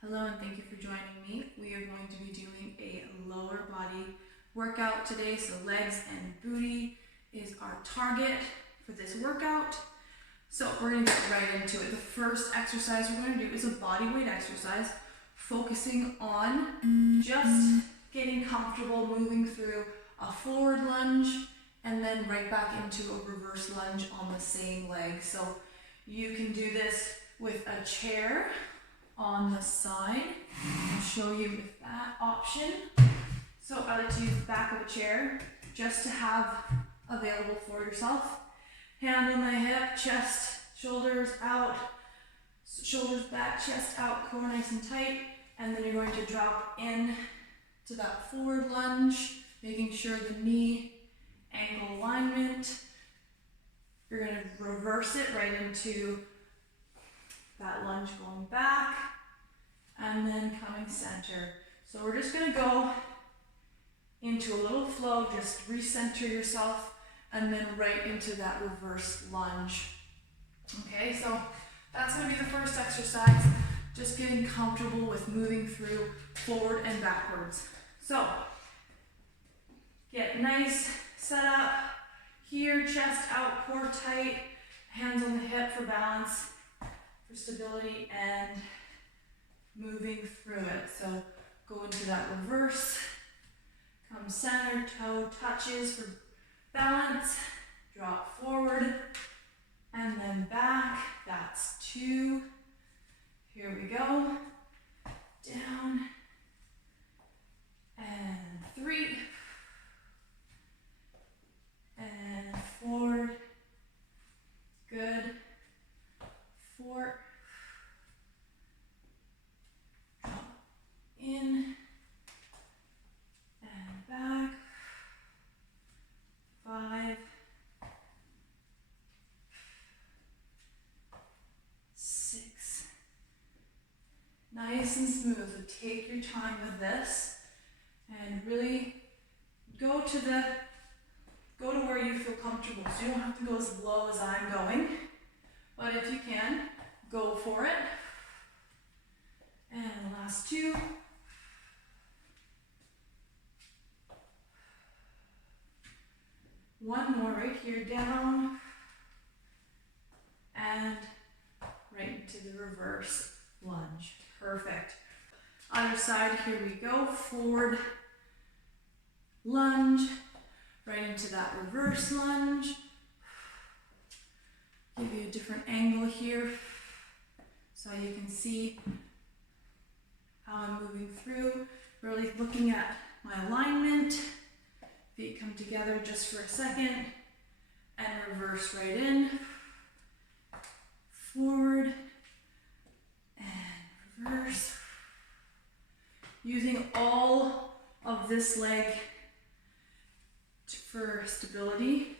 Hello and thank you for joining me. We are going to be doing a lower body workout today. So legs and booty is our target for this workout. So we're going to get right into it. The first exercise we're going to do is a body weight exercise, focusing on just getting comfortable moving through a forward lunge and then right back into a reverse lunge on the same leg. So you can do this with a chair on the side. I'll show you with that option. So I like to use the back of a chair just to have available for yourself. Hand on the hip, chest, shoulders out, shoulders back, chest out, core nice and tight. And then you're going to drop in to that forward lunge, making sure the knee ankle alignment. You're going to reverse it right into that lunge going back and then coming center. So we're just going to go into a little flow, just recenter yourself and then right into that reverse lunge. Okay, so that's going to be the first exercise, just getting comfortable with moving through forward and backwards. So get nice, set up here, chest out, core tight, hands on the hip for balance, for stability, and moving through it. So go into that reverse, come center, toe touches for balance, drop forward, and then back. That's 2. Here we go. Down, and 3, and forward. Good. 4, drop in, and back. 5, 6. Nice and smooth. So take your time with this and really go to where you feel comfortable. So you don't have to go as low as I'm going, but if you can, go for it. And the last 2. One more right here, down, and right into the reverse lunge. Perfect. Other side, here we go. Forward lunge, right into that reverse lunge. Give you a different angle here so you can see how I'm moving through. Really looking at my alignment. Feet come together just for a second and reverse right in. Forward and reverse. Using all of this leg for stability.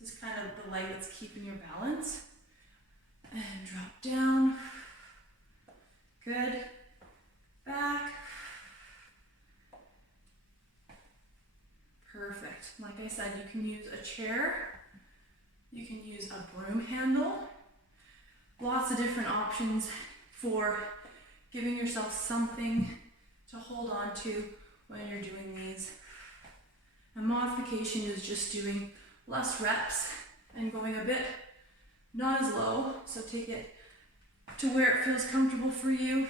This is kind of the leg that's keeping your balance. And drop down. Good. Back. Perfect. Like I said, you can use a chair. You can use a broom handle. Lots of different options for giving yourself something to hold on to when you're doing these. A modification is just doing less reps and going a bit not as low. So take it to where it feels comfortable for you.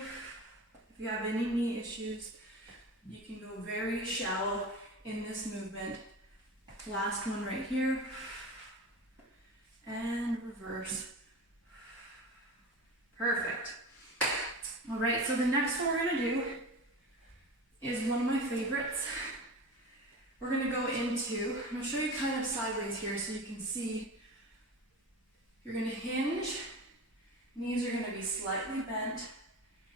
If you have any knee issues, you can go very shallow in this movement. Last one right here. And reverse. Perfect. All right, so the next one we're going to do is one of my favorites. We're going to go into, I'm going to show you kind of sideways here so you can see. You're going to hinge. Knees are going to be slightly bent.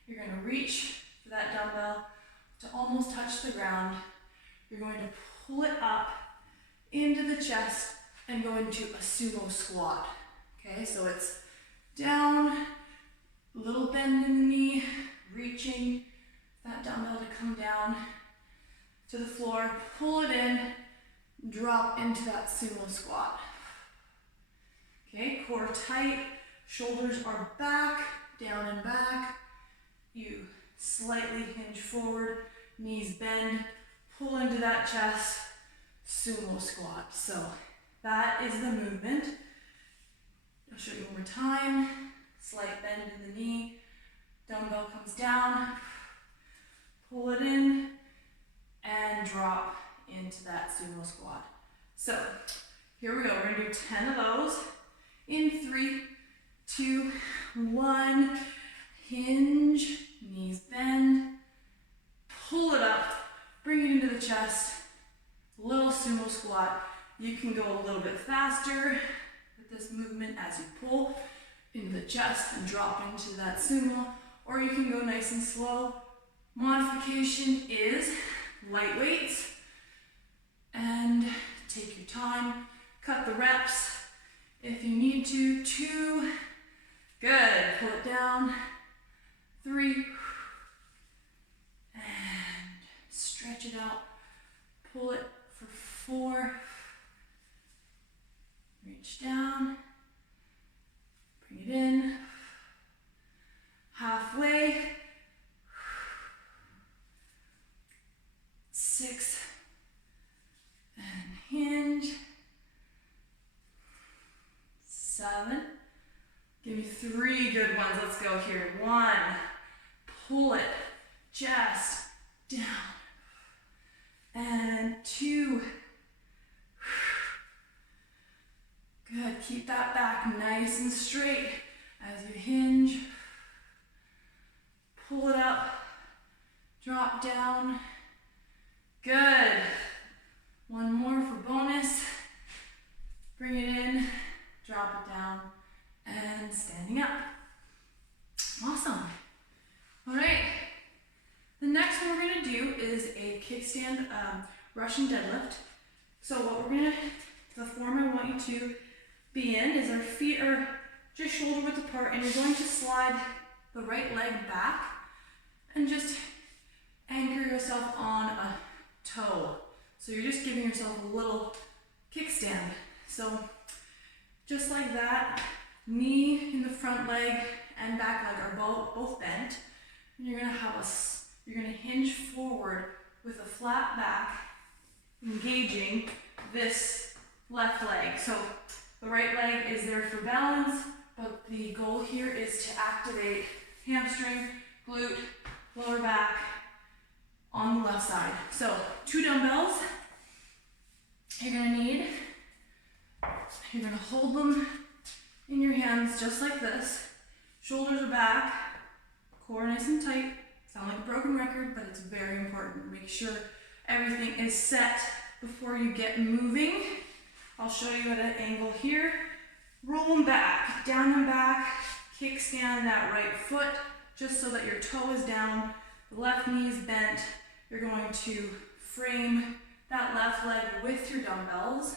You're going to reach for that dumbbell to almost touch the ground. You're going to pull it up into the chest and go into a sumo squat. Okay, so it's down, little bend in the knee, reaching that dumbbell to come down to the floor, pull it in, drop into that sumo squat. Okay, core tight, shoulders are back, down and back. You slightly hinge forward, knees bend, pull into that chest, sumo squat. So that is the movement. I'll show you one more time. Slight bend in the knee, dumbbell comes down, pull it in, and drop into that sumo squat. So here we go, we're gonna do 10 of those. In 3, 2, 1, hinge, knees bend, pull it up, bring it into the chest, little sumo squat. You can go a little bit faster with this movement as you pull into the chest and drop into that sumo, or you can go nice and slow. Modification is light weights, and take your time, cut the reps if you need to. 2, good, pull it down, 3, and stretch it out, pull it for 4, reach down, bring it in, halfway, 6, and hinge, 7, give me 3 good ones, let's go here, 1, pull it, chest, down, and 2, good, keep that back nice and straight as you hinge, pull it up, drop down, good, 1 more for bonus, bring it in, drop it down, and standing up. Awesome. All right, the next one we're gonna do is a kickstand Russian deadlift. So the form I want you to be in is our feet are just shoulder width apart, and you're going to slide the right leg back and just anchor yourself on a toe. So you're just giving yourself a little kickstand. So just like that, knee in the front leg and back leg are both bent. And you're gonna hinge forward with a flat back, engaging this left leg. So the right leg is there for balance, but the goal here is to activate hamstring, glute, lower back on the left side. So 2 dumbbells you're gonna hold them in your hands just like this. Shoulders are back, core nice and tight. Sound like a broken record, but it's very important. Make sure everything is set before you get moving. I'll show you at an angle here. Roll them back, down and back, kickstand that right foot just so that your toe is down, the left knee is bent. You're going to frame that left leg with your dumbbells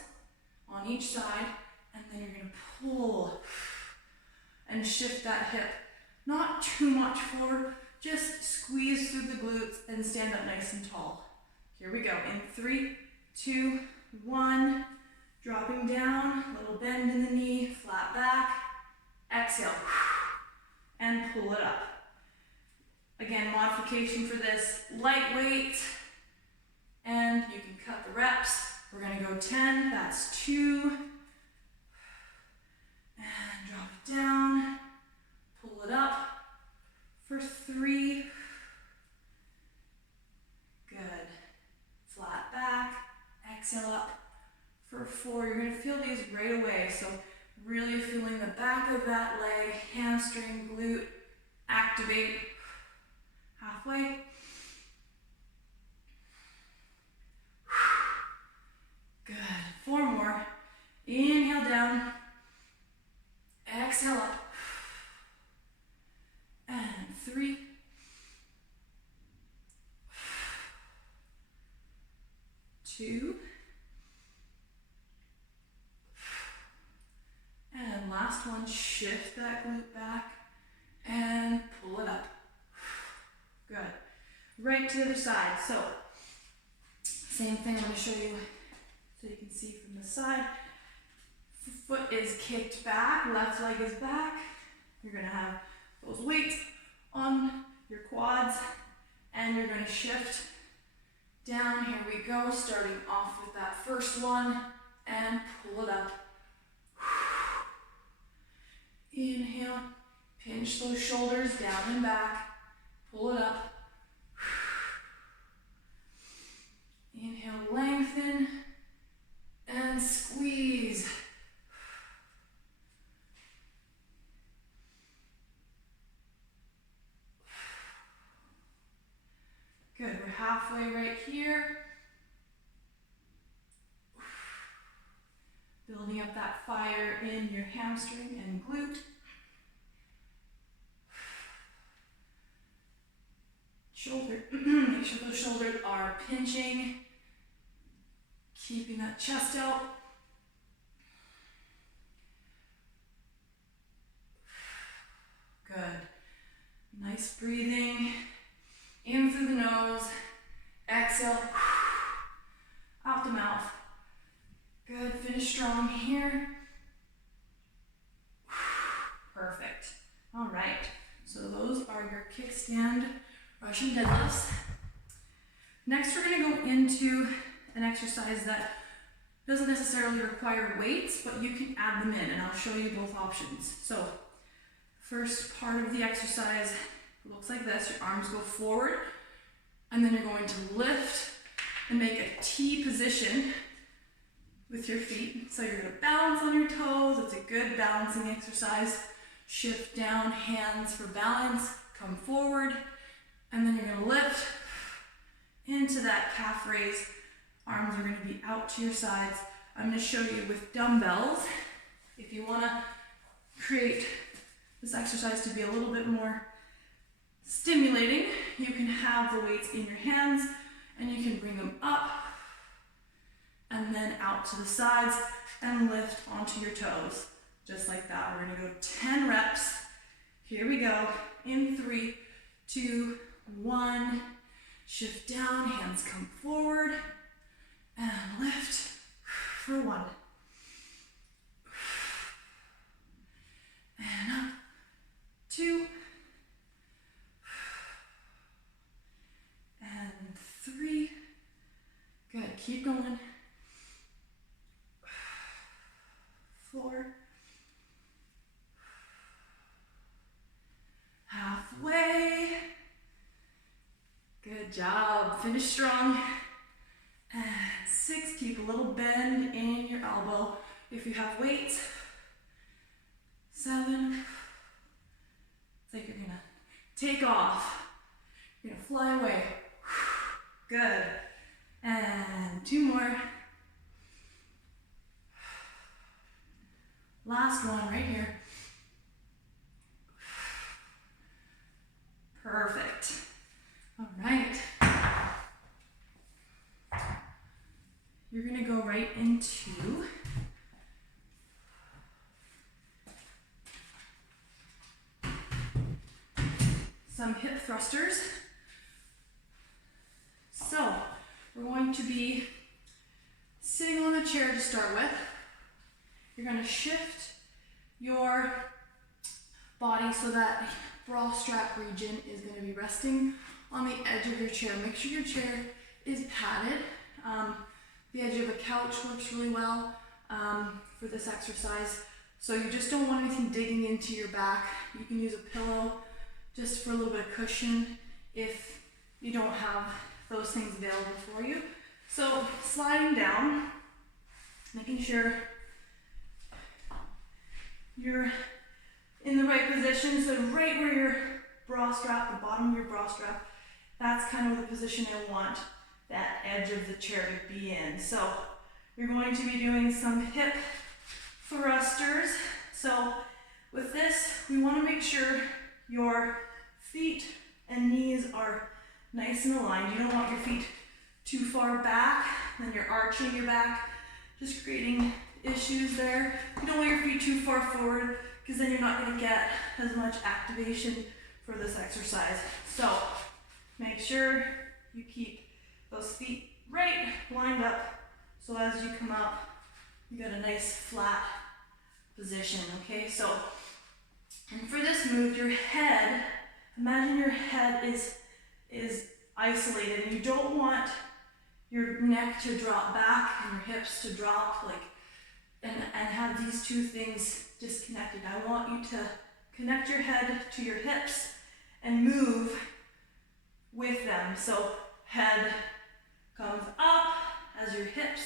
on each side, and then you're gonna pull and shift that hip. Not too much forward, just squeeze through the glutes and stand up nice and tall. Here we go, in 3, 2, 1, dropping down, little bend in the knee, flat back, exhale, and pull it up. Again, modification for this, lightweight, and you can cut the reps. We're gonna go 10, that's 2, and drop it down, pull it up for 3, good, flat back, exhale up for 4. You're gonna feel these right away, so really feeling the back of that leg, hamstring, glute, activate, halfway, good, 4 more, inhale down, exhale up, and 3, 2, and last one, shift that glute back and pull it up. Good. Right to the other side. So, same thing, I'm going to show you so you can see from the side. Foot is kicked back, left leg is back. You're going to have those weights on your quads shift down. Here we go, starting off with that first one, and pull it up. Inhale, pinch those shoulders down and back, pull it up. Inhale, lengthen, and squeeze. Good, we're halfway right here. Building up that fire in your hamstring and glute. Shoulder, make sure those shoulders are pinching, keeping that chest out. Good. Nice breathing. In through the nose, exhale, out the mouth. Good, finish strong here. Perfect. All right, so those are your kickstand Russian deadlifts. Next, we're gonna go into an exercise that doesn't necessarily require weights, but you can add them in, and I'll show you both options. So, first part of the exercise looks like this. Your arms go forward, and then you're going to lift and make a T position with your feet. So you're gonna balance on your toes. It's a good balancing exercise. Shift down, hands for balance, come forward, and then you're gonna lift into that calf raise. Arms are gonna be out to your sides. I'm gonna show you with dumbbells. If you wanna create this exercise to be a little bit more stimulating, you can have the weights in your hands and you can bring them up and then out to the sides and lift onto your toes. Just like that. We're gonna go 10 reps. Here we go. In 3, 2, 1. Shift down, hands come forward and lift for 1. And up, 2. And 3. Good, keep going. 4. Halfway. Good job. Finish strong. And 6. Keep a little bend in your elbow if you have weights. 7. It's like you're gonna take off. You're gonna fly away. Good. And 2 more. Last one right here. Perfect. All right. You're gonna go right into some hip thrusters. So we're going to be sitting on the chair to start with. You're going to shift your body so that bra strap region is going to be resting on the edge of your chair. Make sure your chair is padded. The edge of a couch works really well for this exercise. So you just don't want anything digging into your back. You can use a pillow just for a little bit of cushion if you don't have those things available for you. So sliding down, making sure you're in the right position. So right where your bra strap, the bottom of your bra strap, that's kind of the position I want that edge of the chair to be in. So you're going to be doing some hip thrusters. So with this, we want to make sure your feet and knees are nice and aligned. You don't want your feet too far back, then you're arching your back, just creating issues there. You don't want your feet too far forward because then you're not going to get as much activation for this exercise. So make sure you keep those feet right lined up so as you come up, you got a nice flat position, okay? So, and for this move, your head, imagine your head is isolated, and you don't want your neck to drop back and your hips to drop and have these two things disconnected. I want you to connect your head to your hips and move with them. So head comes up as your hips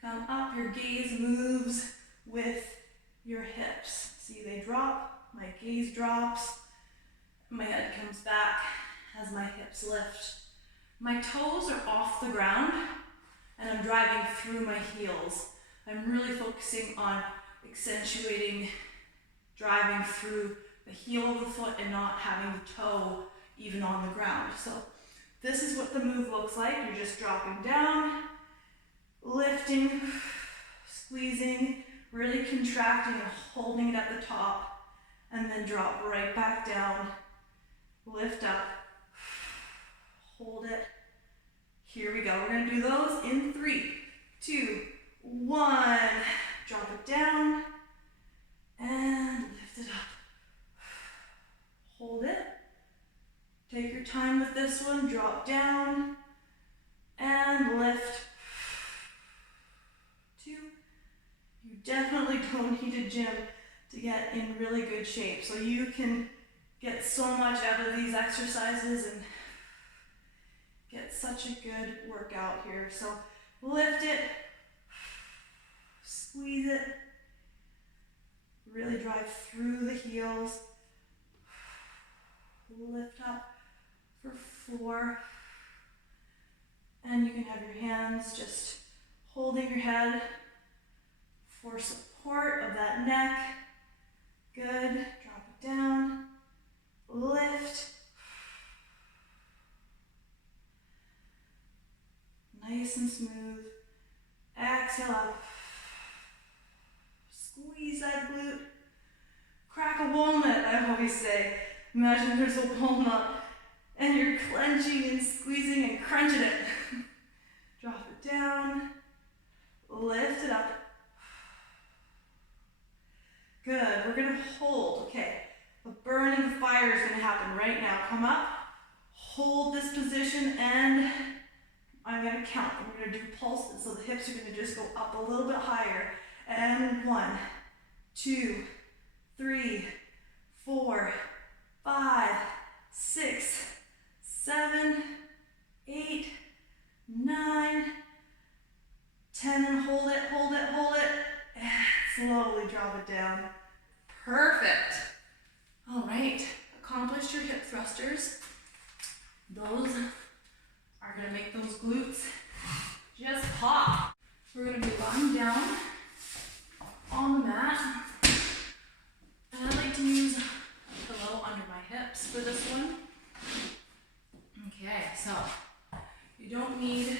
come up, your gaze moves with your hips. See, they drop, my gaze drops, my head comes back as my hips lift. My toes are off the ground and I'm driving through my heels. I'm really focusing on accentuating, driving through the heel of the foot and not having the toe even on the ground. So this is what the move looks like. You're just dropping down, lifting, squeezing, really contracting and holding it at the top, and then drop right back down, lift up, hold it. Here we go. We're going to do those in 3, 2, 1. Drop it down and lift it up. Hold it. Take your time with this one. Drop down and lift. 2. You definitely don't need a gym to get in really good shape. So you can get so much out of these exercises and get such a good workout here. So lift it, squeeze it, really drive through the heels, lift up for 4, and you can have your hands just holding your head for support of that neck. Good, drop it down, lift, nice and smooth, exhale up, squeeze that glute, crack a walnut, I always say. Imagine there's a walnut and you're clenching and squeezing and crunching it. Drop it down, lift it up. Good, we're gonna hold, okay. A burning fire is gonna happen right now. Come up, hold this position, and I'm gonna count. We're gonna do pulses, so the hips are gonna just go up a little bit higher. And 1, 2, 3, 4, 5, 6, 7, 8, 9, 10, and hold it, hold it, hold it. And slowly drop it down. Perfect. All right, accomplished your hip thrusters. Those are gonna make those glutes just pop. We're gonna be lying down on the mat. And I like to use a pillow under my hips for this one. Okay, so you don't need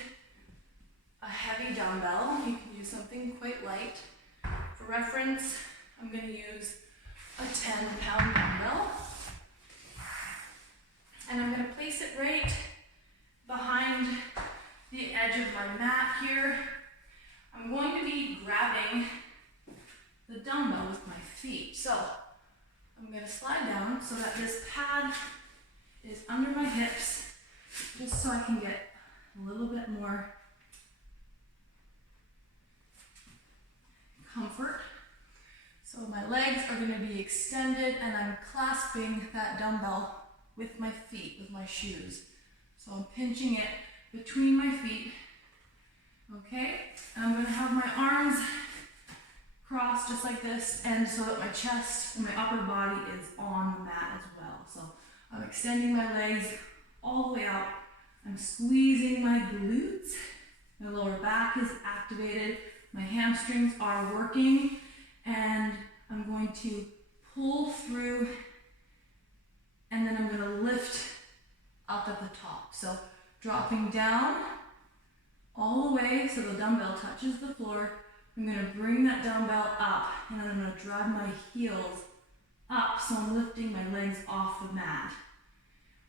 a heavy dumbbell. You can use something quite light. For reference, I'm going to use a 10-pound dumbbell. And I'm going to place it right behind the edge of my mat here. I'm going to be grabbing the dumbbell with my feet. So I'm going to slide down so that this pad is under my hips, just so I can get a little bit more comfort. So my legs are going to be extended and I'm clasping that dumbbell with my feet, with my shoes. So I'm pinching it between my feet. Okay, and I'm going to have my arms crossed just like this, and so that my chest and my upper body is on the mat as well. So I'm extending my legs all the way out. I'm squeezing my glutes. My lower back is activated. My hamstrings are working, and I'm going to pull through, and then I'm going to lift up at the top. So dropping down all the way so the dumbbell touches the floor. I'm going to bring that dumbbell up, and then I'm going to drive my heels up, so I'm lifting my legs off the mat.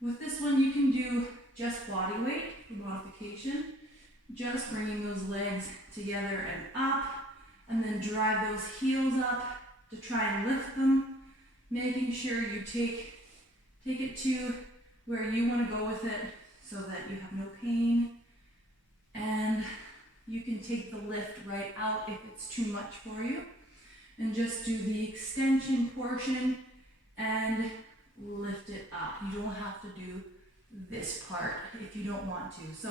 With this one, you can do just body weight for modification, just bringing those legs together and up, and then drive those heels up to try and lift them, making sure you take it to where you want to go with it. so that you have no pain. And you can take the lift right out if it's too much for you. And just do the extension portion and lift it up. You don't have to do this part if you don't want to. So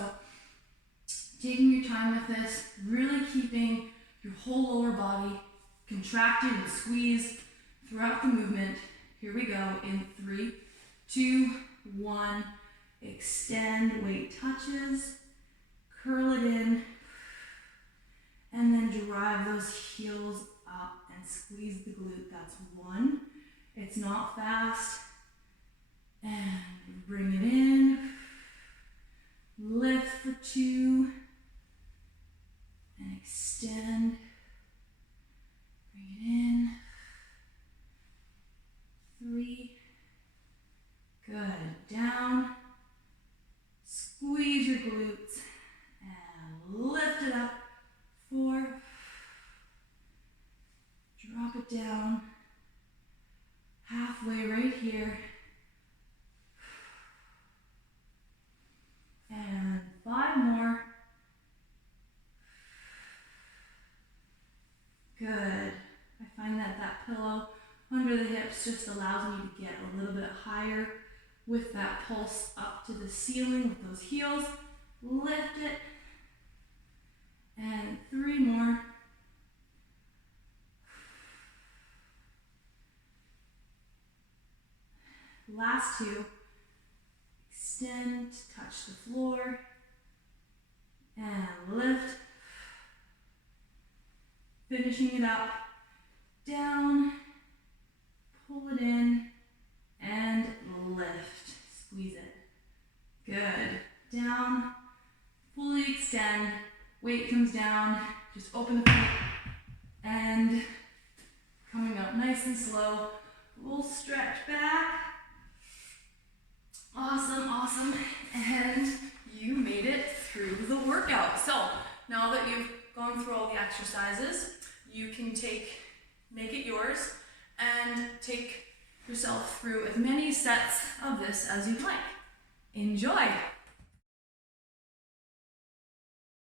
taking your time with this, really keeping your whole lower body contracted and squeezed throughout the movement. Here we go in 3, 2, 1. Extend, weight touches, curl it in, and then drive those heels up and squeeze the glute. That's 1. It's not fast. And bring it in. Lift for 2. And extend. Bring it in. 3. Good. Down. Squeeze your glutes. And lift it up. 4. Drop it down. Halfway right here. And 5 more. Good. I find that pillow under the hips just allows me to get a little bit higher with that pulse up to the ceiling with those heels. Lift it. And 3 more. Last 2. Extend, touch the floor, and lift. Finishing it up. Down, pull it in, and lift. Squeeze it. Good. Down, fully extend. Weight comes down. Just open the feet. And coming up nice and slow. We'll stretch back. Awesome, awesome. And you made it through the workout. So now that you've gone through all the exercises, you can make it yours and take yourself through as many sets of this as you'd like. Enjoy.